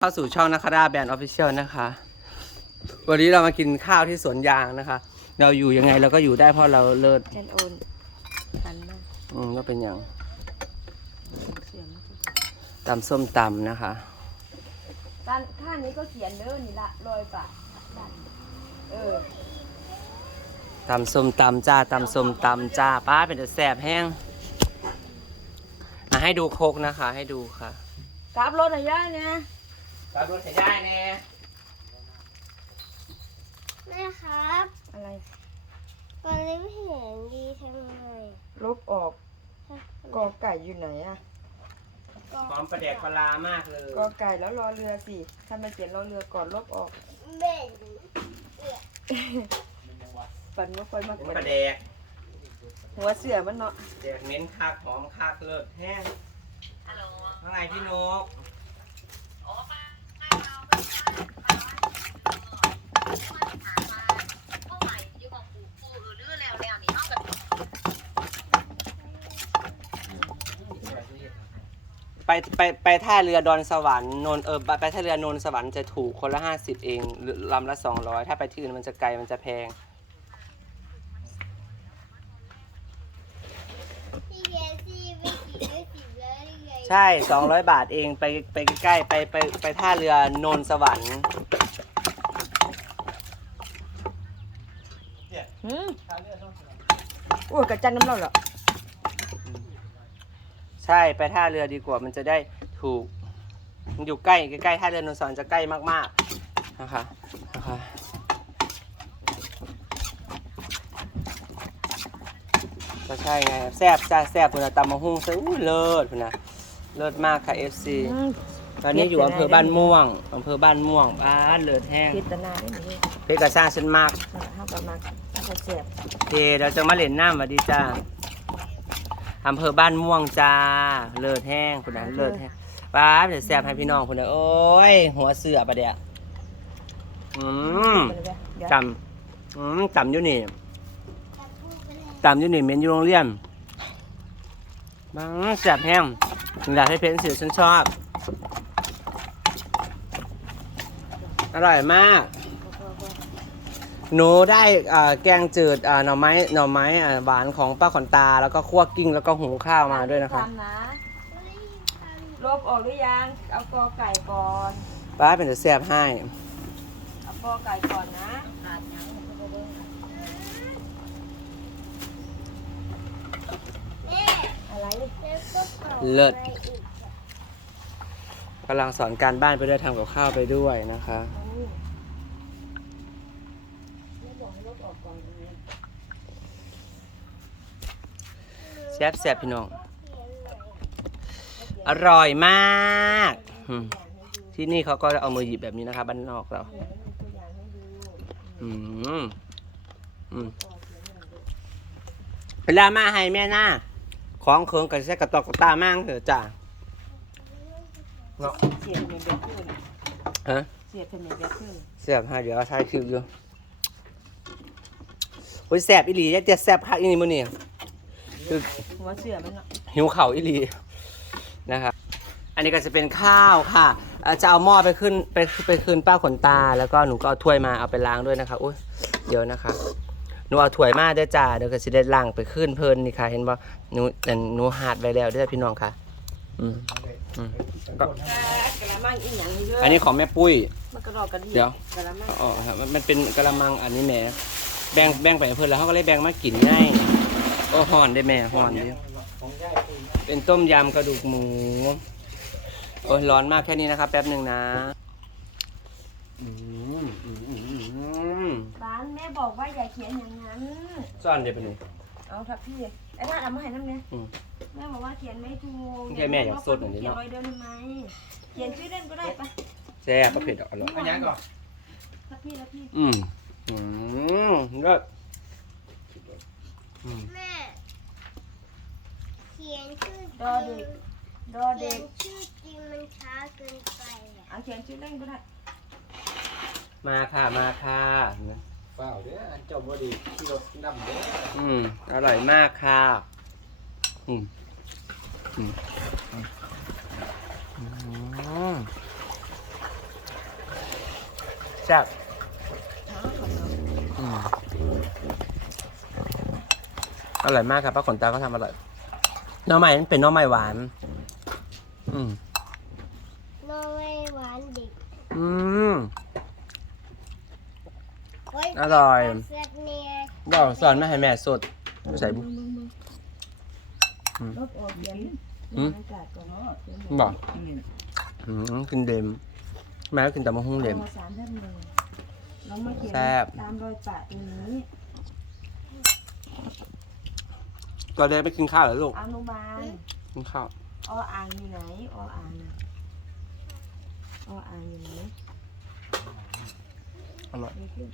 เข้าสู่ช่องนาคาราแบรนด์ออฟฟิเชียลนะคะ วันนี้เรามากินข้าวที่สวนยางนะคะ เราอยู่ยังไงเราก็อยู่ได้เพราะเราเลิศฉันโอนทันมากอืมก็เป็นอย่างเสียงตำส้มตำนะคะท่านท่านนี้ก็เขียนเด้อนี่ละลอยปะเออตำส้มตำจ้าตำส้มตำจ้าป้าเป็นแต่แสบแห้งอะให้ดูโคกนะคะ ให้ดูค่ะกราบรถหน่อยย่าเนี่ย กลับรถใช้ได้แน่แม่ครับอะไรวันนี้ไม่เห็นดีทำไมลบออกกอไก่อยู่ไหนอะหอมประเดกปลาร้ามากเลยกอไก่แล้วรอเรือสิถ้าไม่เขียนรอเรือก่อนลบออกเบ็ดปั่นไม่ค่อยมากประเดกหัวเสือมันเนาะเดกเหม็นคักหอมคักเลิศแห้งว่าไงพี่นก ไปไปไปท่าเรือดอนสวรรค์นนเออไปไปท่าเรือนนสวรรค์จะถูกคนละห้าสิบเองหรือลำละสองร้อยถ้าไปที่อื่นมันจะไกลมันจะแพง ที่เยซี่ไม่กี่ไม่สิบแล้วยังไงใช่สองร้อยบาทเองไปไปใกล้ๆไปไปไปท่าเรือนนสวรรค์หืมโอ้ยกระจันน้ำเราเหรอ ใช่ไปท่าเรือดีกว่ามันจะได้ถูกมันอยู่ใกล้ใกล้ๆท่าเรือนนสวรรค์จะใกล้มากๆนะคะนะคะก็ใช่ไงแซบจ้าแซบคุณนะตำมะฮุ่งซะอู้เลิศคุณนะเลิศมากค่ะ FC อืมตอนนี้อยู่อำเภอบ้านม่วงอำเภอบ้านม่วงบ้านเลิศแห้งพิจารณาได้ไหมเพชรกระซ่างฉันมากห้ากับมากห้ากับเสียบโอเคเราจะมาเล่นน้ำสวัสดีจ้า อำเภอบ้านม่วงจ้า เลิศแห้งคุณนะเลิศแห้งป้าเดี๋ยวแซ่บให้พี่น้องคุณนะโอ้ย หัวเสือปะเดี๋ยวอืมไปเลยเดี๋ยวจำอืมจำอยู่นี่จะพูดไปเลยจำอยู่นี่เมนอยู่โรงเรียนมังแซ่บแห้งอยากให้เพนสิฉันชอบ อร่อยมาก หนูได้อ่าแกงจืดอ่าหน่อไม้หน่อไม้อ่าหวานของป้าขนตา แล้วก็คั่วกิ้งแล้วก็หุงข้าวมาด้วยนะคะทำนะลบออกหรือยัง เอากอไก่ก่อน ป้าเป็นจะแซ่บให้เอากอไก่ก่อนนะขาดยังมันก็บ่เบิ่งแม่อะไรแล้วก็เป่าเลิศอะไรอีกกำลังสอนการบ้านไปด้วยทำกับข้าวไปด้วยนะคะ เอานี่ไม่บอกให้ลบออกก่อนเลย แซ่บแซ่บพี่น้องเขียนหน่อยอร่อยมากอืมที่นี่เขาก็เอามือหยิบแบบนี้นะคะบ้านนอกเราเดี๋ยวมีตัวอย่างให้ดูอืมอืมเวลามาให้แม่หน้า ของเคิงกับแซ่กระตอกกระตามากเถอะจ้าเสียบเป็นแบบขึ้นฮะเสียบเป็นแบบขึ้นแซ่บให้เดี๋ยวใช้คลิปอยู่โอ้ยแซ่บอีหลีจะแซ่บคักอีนี่มื้อนี่ คือหัวเสือมันเนาะหิวเข่าวอีหลีนะครับ อันนี้ก็จะเป็นข้าวค่ะเอ่อจะเอาหม้อไปขึ้นไปไปคืนป้าขนตา แล้วก็หนูก็เอาถ้วยมาเอาไปล้างด้วยนะคะอุ้ยเดี๋ยวนะคะ หนูเอาถ้วยมาเด้อจ้าเดี๋ยวก็จะได้ล้างไปขึ้นเพลินนี่ค่ะ เห็นบ่หนูอันหนูหาดไว้แล้วเด้อพี่น้องค่ะ อืมอืมก็กระมังอีหยังนี่เด้ออันนี้ของแม่ปุ้ย มันกระดอกกระดิ่งเดี๋ยว กระมังอ๋อครับมันมันเป็นกระมังอันนี้แหม่แบ่งแบ่งไปให้เพื่อนแล้วเขาก็เลยแบ่งมากินง่าย โอ้ห่อนได้แม่ห่อนเดียวเป็นต้มยำกระดูกหมูโอ้ยร้อนมากแค่นี้นะครับ แป๊บหนึ่งนะอืมอืมอืมอืมร้านแม่บอกว่าอย่าเขียนอย่างนั้นซ่อนเดี๋ยวไปหนึ่งเอาทับพี่ไอ้ท่านเอามาให้น้ำเนี่ยอืมแม่บอกว่าเขียนไม่ถูกไม่ใช่แม่อยากสดหน่อยนิดเขียเนาะนไว้เดินทำไมเขียนชื่อเล่นก็ได้ปะแซ่บก็เผ็ดอร่อยอันนี้ก่อนทับพี่ทับพี่อืมอืมเลิศอืมแม่เขียนชื่อดอเด็กดอเขีเด็ยกนชื่อจริงมันช้าเกินไปอะเอาเขียนชื่อเล่นก็ได้มาค่ะมาค่ะเปล่าเด้ออันเจ้าบ่ดีที่รถนำเด้ออืมอร่อยมากค่ะอืมอืมอืมแซ่บอืมอร่อยมากครับป้าขนตาก็ทำอร่อย หน้อไม้มันเป็นหน้อไม้หวาน อืมโนไม่หวานเด็กอืม โอ๊ยอร่อย เสียดเนี่ยบอกสอนไม่ให้แม่สดใส่บุ ลบออกเขียนอืม อากาศก่อนเนาะบอกอืมกินเดมแม่ก็กินแต่มะฮุ่งเดมเอาสามท่านหนึ่งเรามาเขียนแซ่บ ตามรอยปะตรงนี้ ตอนแรกไปกินข้าวเหรอลูก อนุบาลกินข้าว ออ่างอยู่ไหนออ่างนะออ่างอยู่ไหนอร่อย นี่คือ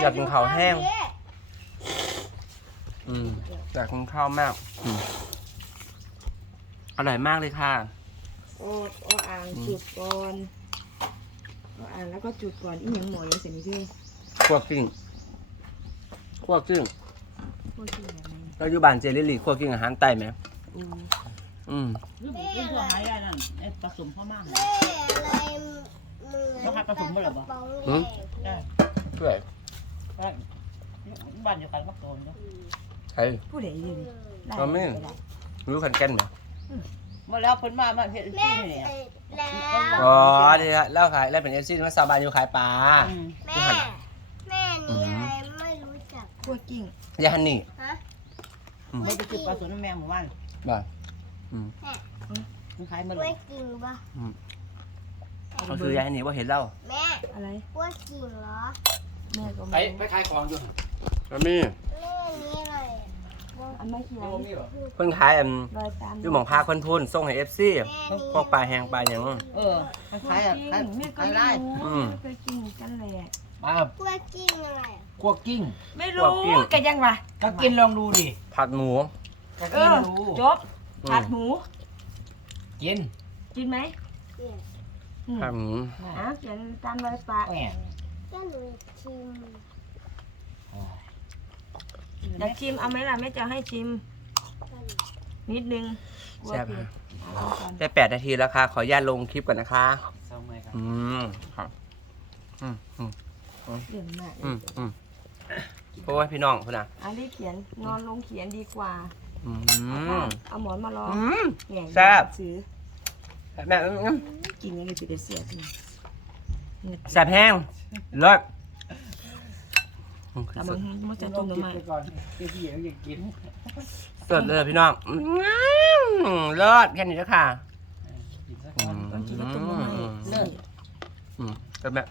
อยากกินข้าวแห้ง อืมอยากกินข้าวมากอืมอร่อยมากเลยค่ะ อออ่างจุดก่อนออ่างแล้วก็จุดก่อนอีหยังหมดเลยเสร็จนี่คือคั่วกิ้ง คั่วกิ้งพวกที่แบบนี้เราอยู่บ้านเจริลีคั่วกิ้งอาหารไต้ไหมอืมอืมคือผมคือตัวหายได้นั่นไอ้ผสมพ่อมากแม่อะไรเหมือนแล้วใครผสมมาเหรอบ่กระป๋องหืแหลมกได้เพื่อได้บ้านเดียวกันกับตัวเนาะใช่ผู้ใดอยู่นี่ได้เอาไหมด้รู้ขันแกันไหมเมื่อแล้วเพิ่นมามาเฮ็ดแม่ที่นี่เสเนี่ยร็จแล้วอ๋อดีฮะแล้วขายแล้วเป็นเอฟซีมาซาบานอยู่ขายปลา อืมแม่ แม่นี่อะไรไม่รู้จั กพวกกิ้งยาฮันนี่ฮะอืมไม่ไปจุดปลาสวนแม่หมู่บ้านบ่าอืมมันขายมาเลไม่ยกินปะเขาซื้อยาฮันนี่ว่าเห็นเล่าแม่อะไรว่ากินเหรอแม่ก็ไปไม่ไปขายของอยู่แล้วมีแม่นี่อะไรอะอันไม่เขียนโอ้มีเหรอเพิ่นขายอันรอยตามอยู่หมองพาคนพูนส่งให้เอฟซีแม่นี่พวกปลาแห้งปลาหยังเออมันพวกขายอะกิ้ขายงแม่ก็ขายไม่ไร่รู้อืม ไม่เคยกินกันแหละมาว่ากินอะไรอะคั่ วกิ้งไม่รู้แกยังวะก็กินลองดูดิผัดหมู ก็เอกินอดูจบผัดหมูกินกินไหมเนี่ยอืมผัดหมูอะเขียนตามรอยปะแหมก็หนูชิมอยากชิมเอาไหมล่ะแม่จะให้ชิมกันนิดนึงกลัวแซ่บเผ็ดฮะเอาลองก่อนได้แปดนาทีแล้วค่ะ ขออนุญาตลงคลิปก่อนนะคะ เศร้าไหมครับอืมครับ อืมอืมเรื่องมากอืมอืม เพราะว่าพี่น้องคุณอะอันนี้เขียนนอนลงเขียนดีกว่าอืเอาผ้ามเอาหมอนมารองอืมแง่แซ่บ ซื้อแม่อืมกินยังไงจะได้เสียทีแซ่บแห้งเลิศแต่มันมันจะลต้อมงน้ำกินมันไปก่อนเดี๋ยวพี่เอ๋อยากกินสดเลยพี่น้องอืมเลิศแค่นี้แล้วค่ะกินสักอืก่อนมกินแล้วต้มน้ำมันอืมแต่แม่